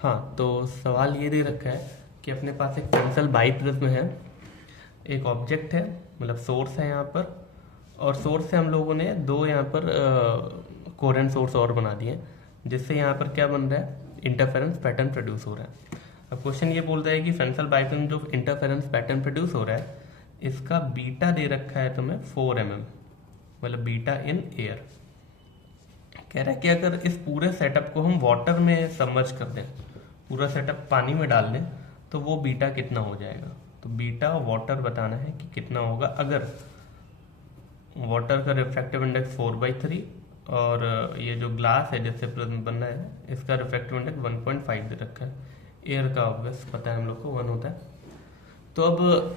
हाँ, तो सवाल ये दे रखा है कि अपने पास एक पेंसिल बाइप्रिज्म है, एक ऑब्जेक्ट है, मतलब सोर्स है यहाँ पर, और सोर्स से हम लोगों ने दो यहाँ पर कोहेरेंट सोर्स और बना दिए, जिससे यहाँ पर क्या बन रहा है, इंटरफेरेंस पैटर्न प्रोड्यूस हो रहा है। अब क्वेश्चन ये बोल रहा है कि पेंसिल बाइप्रिज्म जो इंटरफेरेंस पैटर्न प्रोड्यूस हो रहा है, इसका बीटा दे रखा है तुम्हें 4 mm, मतलब बीटा इन एयर। कह रहा है कि अगर इस पूरे सेटअप को हम वाटर में सबमर्ज कर दें, पूरा सेटअप पानी में डाल दें, तो वो बीटा कितना हो जाएगा। तो बीटा वाटर बताना है कि कितना होगा अगर वाटर का रिफ्रैक्टिव इंडेक्स 4/3 और ये जो ग्लास है जिससे प्रिज्म बनना है, इसका रिफ्रैक्टिव इंडेक्स 1.5 दे रखा है। एयर का ऑब्वियस पता है हम लोग को 1 होता है। तो अब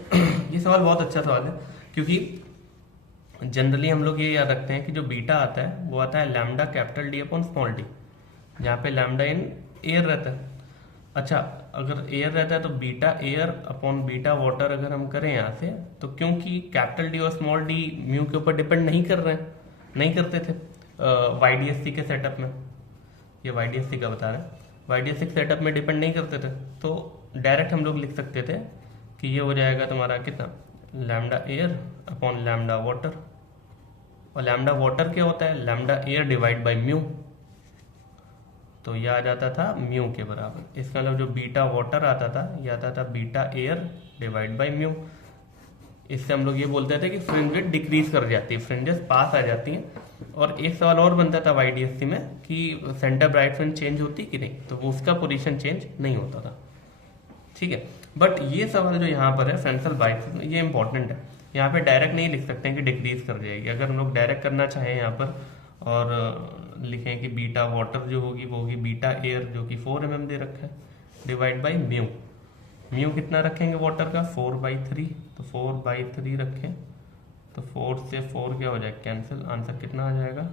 ये सवाल बहुत अच्छा सवाल है, क्योंकि जनरली हम लोग ये याद रखते हैं कि जो बीटा आता है वो आता है lambda capital D upon small D, जहाँ पे लैम्डा इन एयर रहता है। अच्छा, अगर एयर रहता है तो beta air upon beta water अगर हम करें यहाँ से, तो क्योंकि कैपिटल डी और स्मॉल डी म्यू के ऊपर डिपेंड नहीं कर रहे हैं, नहीं करते थे वाईडीएससी के सेटअप में, ये वाईडीएससी का बता रहे हैं, वाईडीएससी के सेटअप में डिपेंड नहीं करते थे, तो डायरेक्ट हम लोग लिख सकते थे कि ये हो जाएगा तुम्हारा कितना, lambda air upon lambda water. और लैम्डा वाटर क्या होता है, lambda air divide by mu, तो ये आ जाता था म्यू के बराबर। इसका मतलब जो बीटा वाटर आता था ये आता था beta air divide by mu. इससे हम लोग ये बोलते थे कि फ्रिंज विड्थ डिक्रीज कर जाती है, फ्रिंजेस पास आ जाती हैं। और एक सवाल और बनता था वाईडीएससी में कि सेंटर ब्राइट फ्रिंज चेंज होती कि नहीं, तो वो उसका पोजीशन चेंज नहीं होता था। ठीक है, बट ये सवाल जो यहाँ पर है फ्रेंसल बाइट, ये इंपॉर्टेंट है। यहाँ पे डायरेक्ट नहीं लिख सकते हैं कि डिक्रीज कर जाएगी। अगर हम लोग डायरेक्ट करना चाहें यहाँ पर और लिखें कि बीटा वाटर जो होगी वो होगी बीटा एयर, जो कि 4 mm दे रखा है, डिवाइड बाई म्यू। म्यू कितना रखेंगे वाटर का, 4/3, तो 4/3 रखें, तो 4 से 4 क्या हो जाएगा, कैंसिल, आंसर कितना आ जाएगा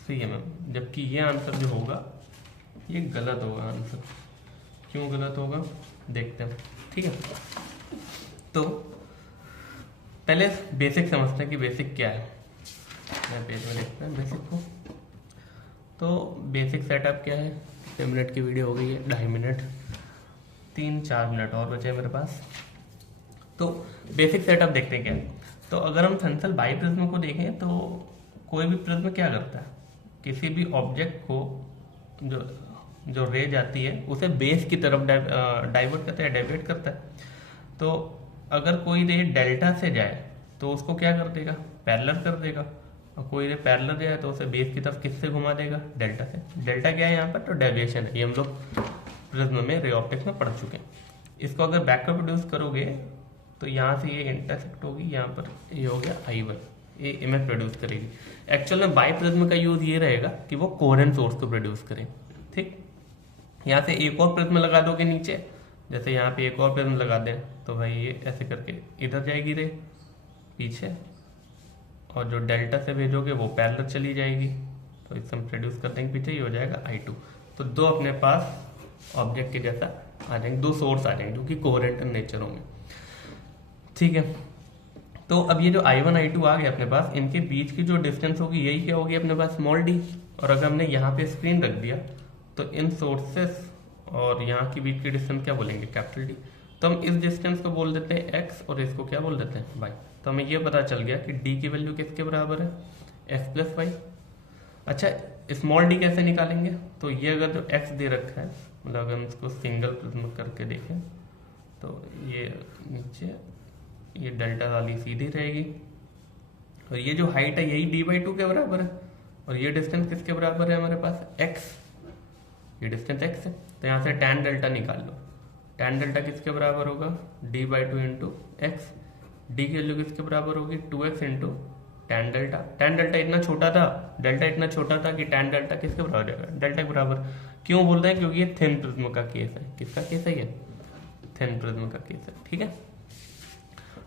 3 mm। जबकि ये आंसर जो होगा ये गलत होगा आंसर। क्यों गलत होगा देखते हैं। ठीक है, तो पहले बेसिक समझते हैं कि बेसिक क्या है। मैं पेज में देखते हैं बेसिक को। तो बेसिक सेटअप क्या है, 6 मिनट की वीडियो हो गई है, 2.5 मिनट, 3-4 मिनट और बचे मेरे पास। तो बेसिक सेटअप देखते हैं क्या है। तो अगर हम फ्रेंसल बाइप्रिज्म को देखें तो कोई भी प्रिज्म क्या करता है, किसी भी ऑब्जेक्ट को जो रे जाती है उसे बेस की तरफ डाइवर्ट करता है, डेविएट करता है। तो अगर कोई रे डेल्टा से जाए तो उसको क्या कर देगा, पैरेलल कर देगा, और कोई रे पैरेलल जाए तो उसे बेस की तरफ किससे घुमा देगा, डेल्टा से। डेल्टा क्या है यहाँ पर, तो डेविएशन है। ये हम लोग प्रिज्म में रे ऑप्टिक्स में पढ़ चुके हैं। इसको अगर बैकअप प्रोड्यूस करोगे तो यहाँ से ये इंटरसेक्ट होगी, यहाँ पर ये हो गया I1, ये इमेज प्रोड्यूस करेगी। एक्चुअल में बाई प्रिज्म का यूज ये रहेगा कि वो कोहेरेंट सोर्स को प्रोड्यूस करें। ठीक, यहाँ से एक और प्रिज्म लगा दोगे नीचे, जैसे यहाँ पे एक और प्रिज्म लगा दें, तो भाई ये ऐसे करके इधर जाएगी रे पीछे, और जो डेल्टा से भेजोगे वो पैरेलल चली जाएगी, तो इससे हम प्रोड्यूस कर देंगे पीछे, ये हो जाएगा I2। तो दो अपने पास ऑब्जेक्ट के जैसा आ जाएंगे, दो सोर्स आ जाएंगे जो कि कोहेरेंट नेचर होंगे। ठीक है, तो अब ये जो I1 I2 आ गया अपने पास, इनके बीच की जो डिस्टेंस होगी यही क्या होगी अपने पास, स्मॉल डी। और अगर हमने यहाँ पे स्क्रीन रख दिया तो इन सोर्सेस और यहाँ के बीच की डिस्टेंस क्या बोलेंगे, कैपिटल डी। तो हम इस डिस्टेंस को बोल देते हैं एक्स और इसको क्या बोल देते हैं वाई। तो हमें ये पता चल गया कि डी की वैल्यू किसके बराबर है, एक्स प्लस वाई। अच्छा, स्मॉल डी कैसे निकालेंगे, तो ये अगर जो एक्स दे रखा है, मतलब अगर हम इसको सिंगल प्रिज्म करके देखें तो ये नीचे ये डेल्टा वाली सीधी रहेगी, और ये जो हाइट है यही d/2 के बराबर है, और ये डिस्टेंस किसके बराबर है हमारे पास, x, ये डिस्टेंस x है। तो यहाँ से tan डेल्टा निकाल लो, tan डेल्टा किसके बराबर होगा, d/2 इंटू एक्स। डी की वैल्यू किसके बराबर होगी, 2x into tan delta. tan delta इतना छोटा था, डेल्टा इतना छोटा था कि tan डेल्टा किसके बराबर जाएगा, डेल्टा के बराबर। क्यों बोल रहे हैं, क्योंकि ये थिन प्रिज्म का केस है। किसका केस है ये, थिन प्रिज्म का केस है। ठीक है,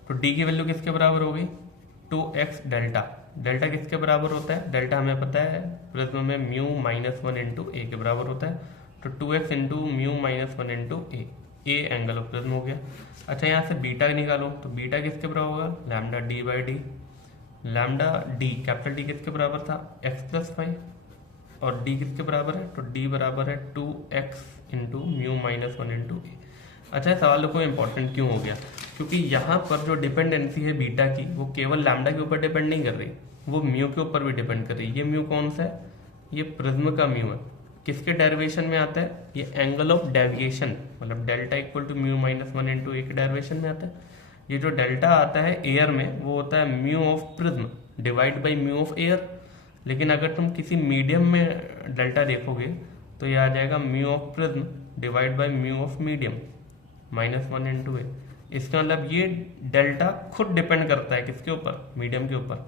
तो डी की वैल्यू किसके बराबर हो गई, 2x डेल्टा। डेल्टा किसके बराबर होता है, डेल्टा हमें पता है प्रिज्म में म्यू -1 इंटू ए के बराबर होता है। तो 2x into mu -1 into A angle of prism हो गया। अच्छा, यहाँ से बीटा निकालो, तो बीटा किसके बराबर होगा, lambda D by D. Lambda D capital D किसके बराबर था, x प्लस वाई। और डी किसके बराबर है, तो डी बराबर है 2x into mu minus 1 into A. अच्छा, सवाल को इम्पोर्टेंट क्यों हो गया, क्योंकि यहाँ पर जो डिपेंडेंसी है बीटा की वो केवल लैम्डा के ऊपर डिपेंड नहीं कर रही, वो म्यू के ऊपर भी डिपेंड कर रही है। ये म्यू कौन सा है, ये प्रिज्म का म्यू है। किसके डेरिवेशन में आता है, ये एंगल ऑफ डेविएशन, मतलब delta equal to mu minus 1 into ए के डेरिवेशन में आता है। ये जो डेल्टा आता है एयर में वो होता है mu of prism divide by mu of air. लेकिन अगर तुम किसी मीडियम में डेल्टा देखोगे तो ये आ जाएगा mu of prism divide by mu of medium minus 1 into a. इसका मतलब ये डेल्टा खुद डिपेंड करता है किसके ऊपर, मीडियम के ऊपर।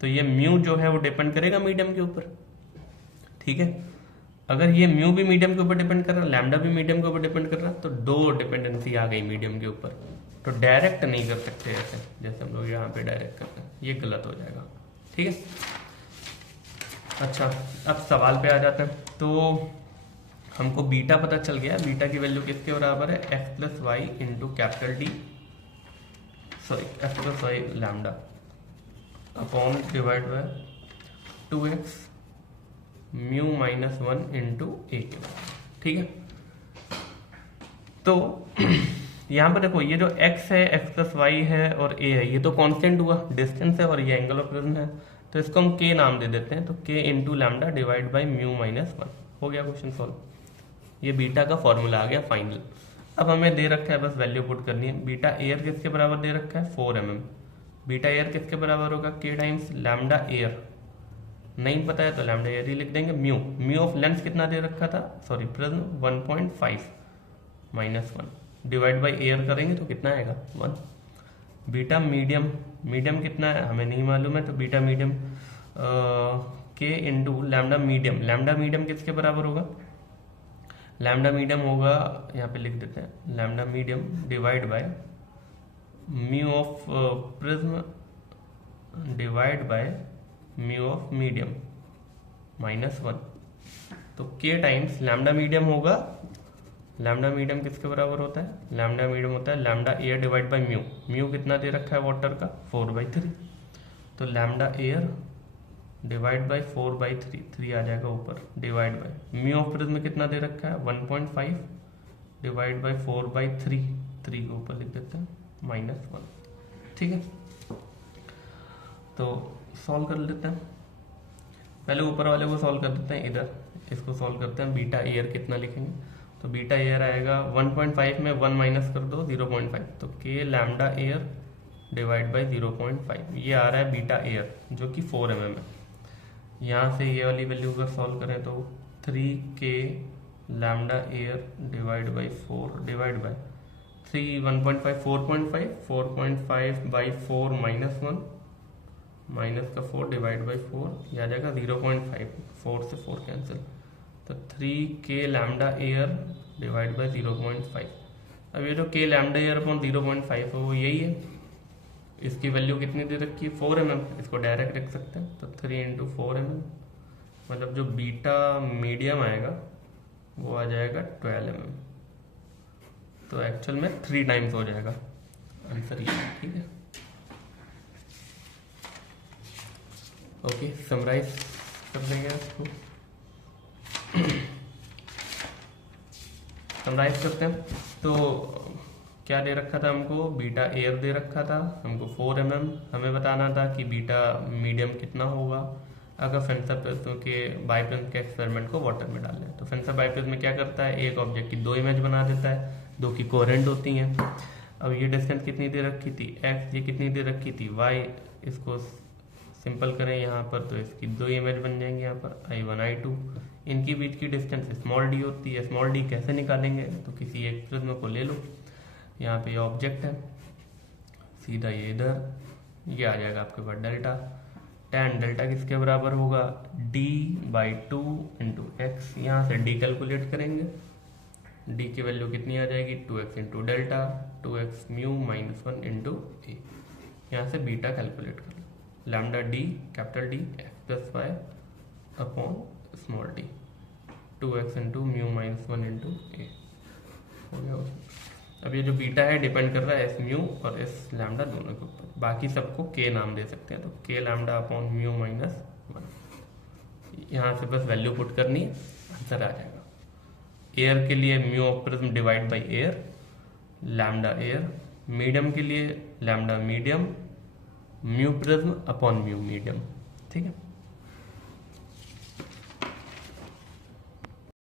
तो ये म्यू जो है वो डिपेंड करेगा मीडियम के ऊपर, ठीक है। अगर ये म्यू भी मीडियम के ऊपर डिपेंड कर रहा है, लैम्डा भी मीडियम के ऊपर डिपेंड कर रहा है, तो दो डिपेंडेंसी आ गई मीडियम के ऊपर। तो डायरेक्ट नहीं कर सकते ऐसे जैसे हम लोग यहाँ पे डायरेक्ट करते हैं, ये गलत हो जाएगा, ठीक है। अच्छा, अब सवाल पे आ जाते हैं। तो हमको बीटा पता चल गया, बीटा की वैल्यू किसके बराबर है, x plus y into capital D, sorry x plus y lambda upon divide by 2x mu minus 1 into ए के बराबर, ठीक है। तो यहाँ पर देखो ये जो x है, x प्लस वाई है और a है, ये तो कांस्टेंट हुआ, डिस्टेंस है, और ये एंगल ऑफ प्रिज्म है, तो इसको हम k नाम दे देते हैं। तो k into lambda divide by mu minus 1 हो गया क्वेश्चन सॉल्व। ये बीटा का फॉर्मूला आ गया फाइनल। अब हमें दे रखा है बस वैल्यू पुट करनी है। बीटा एयर किसके बराबर दे रखा है, 4 mm। बीटा एयर किसके बराबर होगा, k टाइम्स लैम्डा एयर, नहीं पता है तो लैम्डा एयर ही लिख देंगे। म्यू, म्यू ऑफ लेंस कितना दे रखा था, sorry prism 1.5 minus 1 divide by air करेंगे तो कितना आएगा 1। बीटा मीडियम, मीडियम कितना है हमें नहीं मालूम है, तो बीटा मीडियम के into lambda medium, lambda medium किसके बराबर होगा, लैम्डा मीडियम होगा, यहाँ पे लिख देते हैं lambda medium divide by mu of prism divide by mu of medium minus 1। तो k टाइम्स लैम्डा मीडियम होगा, लैम्डा मीडियम किसके बराबर होता है, लैम्डा मीडियम होता है lambda air divide by mu. Mu कितना दे रखा है वाटर का, 4/3, तो लैम्डा एयर डिवाइड बाय 4/3, 3 आ जाएगा ऊपर, divide by mu of prism कितना दे रखा है 1.5 डिवाइड बाय 4/3, 3 को ऊपर लिख देते हैं माइनस 1, ठीक है। तो सॉल्व कर लेते हैं, पहले ऊपर वाले को सॉल्व कर देते हैं, इधर इसको सॉल्व करते हैं। बीटा एयर कितना लिखेंगे, तो बीटा एयर आएगा 1.5 में 1 माइनस कर दो 0.5, तो k lambda air divide by 0.5, ये आ रहा है बीटा एयर जो कि 4 mm है। यहाँ से ये वाली वैल्यू अगर सॉल्व करें तो 3k lambda air divide by 4 divide by 3 1.5 4.5 by 4 minus 1 minus का 4 डिवाइड बाई 4, यह आ जाएगा 0.5, 4 से 4 कैंसिल, तो 3k lambda air divide by 0.5। अब ये जो k लैम्डा एयर अपॉन 0.5 है वो यही है, इसकी वैल्यू कितनी दे रखी है 4 mm, इसको डायरेक्ट रख सकते हैं, तो 3 इंटू 4 mm, मतलब जो बीटा मीडियम आएगा वो आ जाएगा 12 mm, तो एक्चुअल में 3 टाइम्स हो जाएगा आंसर ये, ठीक है। ओके, समराइज कर देंगे इसको, समराइज करते हैं। तो क्या दे रखा था हमको, बीटा एयर दे रखा था हमको 4 mm, हमें बताना था कि बीटा मीडियम कितना होगा अगर फेंसर प्रिज्म के बाइप्रिज्म के एक्सपेरिमेंट को वाटर में डालें। तो फेंसर बाइप्रिज्म में क्या करता है, एक ऑब्जेक्ट की 2 इमेज बना देता है, 2 की कोहेरेंट होती हैं। अब ये डिस्टेंस कितनी दे रखी थी x, ये कितनी दे रखी थी y, इसको सिंपल करें यहाँ पर तो इसकी 2 इमेज बन जाएंगी, यहाँ पर I1 I2, इनकी बीच की डिस्टेंस स्मॉल d होती है। स्मॉल d कैसे निकालेंगे, तो किसी एक प्रिज्म को ले लो, यहाँ पे ऑब्जेक्ट है, सीधा ये इधर, ये आ जाएगा आपके पास डेल्टा, tan डेल्टा किसके बराबर होगा, d/2 इंटू एक्स। यहाँ से d कैलकुलेट करेंगे, d की वैल्यू कितनी आ जाएगी 2x into delta, 2x mu minus 1 into a. यहाँ से बीटा कैलकुलेट कर लो, lambda d capital D x plus y upon small d, 2x into mu minus 1 into a हो गया। अब ये जो बीटा है डिपेंड कर रहा है इस म्यू और इस लैम्डा दोनों के ऊपर, बाकी सबको k नाम दे सकते हैं, तो k lambda upon mu minus 1, यहाँ से बस वैल्यू पुट करनी है, आंसर आ जाएगा। एयर के लिए mu of prism divide by air, lambda air. Medium के लिए lambda medium, mu prism upon mu medium. ठीक है।